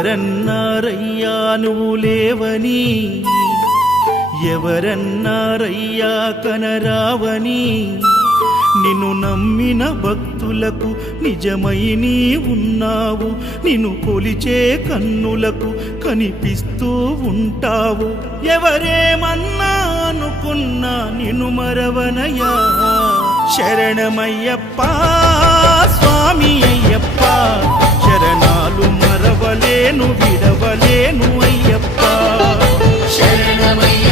ఎవరన్నారయ్యా నువ్వు లేవని, ఎవరన్నారయ్యా కనరావని, నిన్ను నమ్మిన భక్తులకు నిజమై నీ ఉన్నావు, నిన్ను కొలిచే కన్నులకు కనిపిస్తూ ఉంటావు. ఎవరేమన్నా అనుకున్నా నిన్ను మరవనయ్యా. శరణమయ్యప్ప స్వామి అయ్యప్ప, శరణాలు మరవలేను విడవలేను అయ్యప్ప. శరణమయ్యప్ప